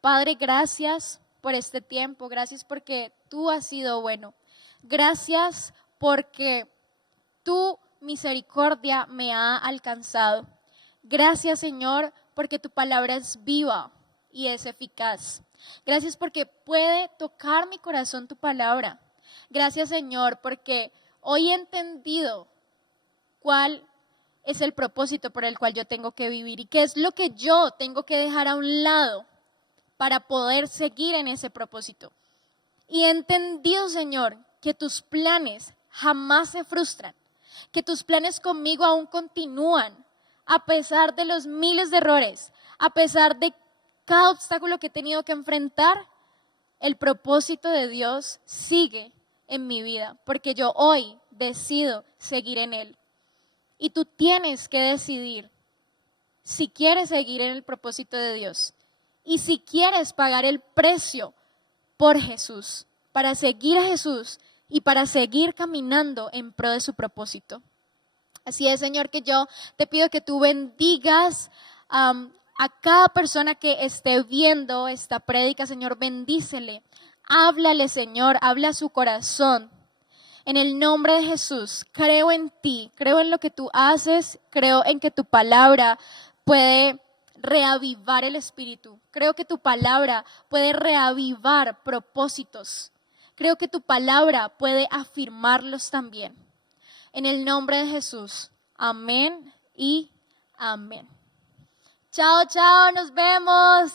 Padre, gracias por este tiempo, gracias porque tú has sido bueno. Gracias porque tu misericordia me ha alcanzado. Gracias, Señor, porque tu palabra es viva y es eficaz. Gracias porque puede tocar mi corazón tu palabra. Gracias, Señor, porque hoy he entendido cuál es el propósito por el cual yo tengo que vivir y qué es lo que yo tengo que dejar a un lado para poder seguir en ese propósito. Y he entendido, Señor, que tus planes jamás se frustran, que tus planes conmigo aún continúan, a pesar de los miles de errores, a pesar de cada obstáculo que he tenido que enfrentar. El propósito de Dios sigue en mi vida, porque yo hoy decido seguir en Él. Y tú tienes que decidir si quieres seguir en el propósito de Dios y si quieres pagar el precio por Jesús, para seguir a Jesús y para seguir caminando en pro de su propósito. Así es, Señor, que yo te pido que tú bendigas a cada persona que esté viendo esta prédica, Señor, bendícele. Háblale, Señor, habla a su corazón. En el nombre de Jesús, creo en ti, creo en lo que tú haces, creo en que tu palabra puede reavivar el espíritu. Creo que tu palabra puede reavivar propósitos. Creo que tu palabra puede afirmarlos también. En el nombre de Jesús, amén y amén. Chao, chao, nos vemos.